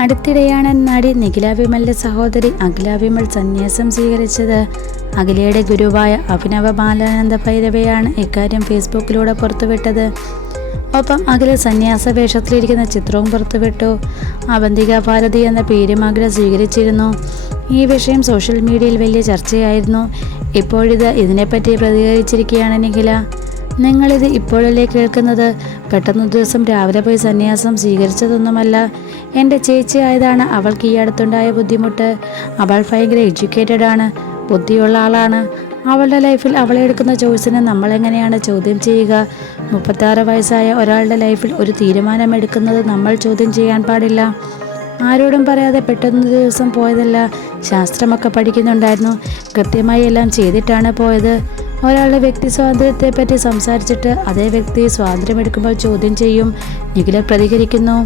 അടുത്തിടെയാണ് നടി നിഖില വിമലിന്റെ സഹോദരി അഖില വിമൽ സന്യാസം സ്വീകരിച്ചത്. അഖിലയുടെ ഗുരുവായ അഭിനവ ബാലാനന്ദ ഭൈരവയാണ് ഇക്കാര്യം ഫേസ്ബുക്കിലൂടെ പുറത്തുവിട്ടത്. ഒപ്പം അഖില സന്യാസ വേഷത്തിലിരിക്കുന്ന ചിത്രവും പുറത്തുവിട്ടു. അവന്തിക ഭാരതി എന്ന പേരും അഖില സ്വീകരിച്ചിരുന്നു. ഈ വിഷയം സോഷ്യൽ മീഡിയയിൽ വലിയ ചർച്ചയായിരുന്നു. ഇപ്പോഴിത് ഇതിനെപ്പറ്റി പ്രതികരിച്ചിരിക്കുകയാണ് നിഖില. നിങ്ങളിത് ഇപ്പോഴല്ലേ കേൾക്കുന്നത്? പെട്ടെന്ന് ദിവസം രാവിലെ പോയി സന്യാസം സ്വീകരിച്ചതൊന്നുമല്ല. എന്റെ ചേച്ചി ആയതാണ് അവൾക്ക് ഈ അടുത്തുണ്ടായ ബുദ്ധിമുട്ട്. അവൾ ഭയങ്കര എഡ്യൂക്കേറ്റഡ് ആണ്. ബുദ്ധിയുള്ള ആളാണ്. അവളുടെ ലൈഫിൽ അവളെ എടുക്കുന്ന ചോയ്സിനെ നമ്മളെങ്ങനെയാണ് ചോദ്യം ചെയ്യുക? മുപ്പത്താറ് വയസ്സായ ഒരാളുടെ ലൈഫിൽ ഒരു തീരുമാനം എടുക്കുന്നത് നമ്മൾ ചോദ്യം ചെയ്യാൻ പാടില്ല. ആരോടും പറയാതെ പെട്ടെന്ന് ദിവസം പോയതല്ല. ശാസ്ത്രമൊക്കെ പഠിക്കുന്നുണ്ടായിരുന്നു. കൃത്യമായി എല്ലാം ചെയ്തിട്ടാണ് പോയത്. ഒരാളുടെ വ്യക്തി സ്വാതന്ത്ര്യത്തെപ്പറ്റി സംസാരിച്ചിട്ട് അതേ വ്യക്തി സ്വാതന്ത്ര്യമെടുക്കുമ്പോൾ ചോദ്യം ചെയ്യും നിഖില പ്രതികരിക്കുന്നു.